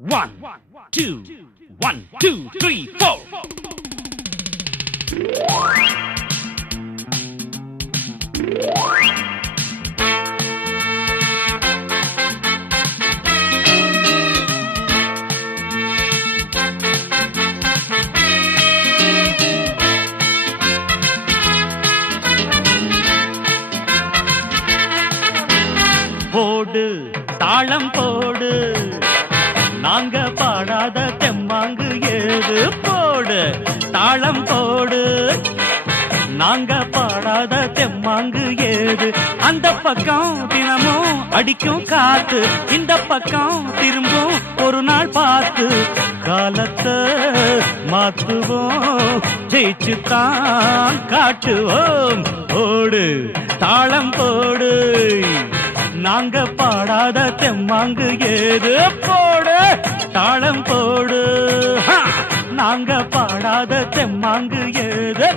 One, two, 1, 2, 3, 4. போடு தாளம் போடு, நாங்க பாடாத தெம்மாங்கு ஏது. போடு தாளம் போடு, நாங்க பாடாத தெம்மாங்கு ஏது. அந்த பக்கம் தினமும் அடிக்கும் காத்து, இந்த பக்கம் திரும்பும் ஒரு நாள் பார்த்து. காலத்தை மாத்துவோம், ஜெயிச்சுத்தான் காட்டுவோம். போடு தாளம் போடு, நாங்க பாடாத தெம்மாங்கு ஏது. போடு தாளம் போடு, நாங்க பாடாத தெம்மாங்கு ஏது.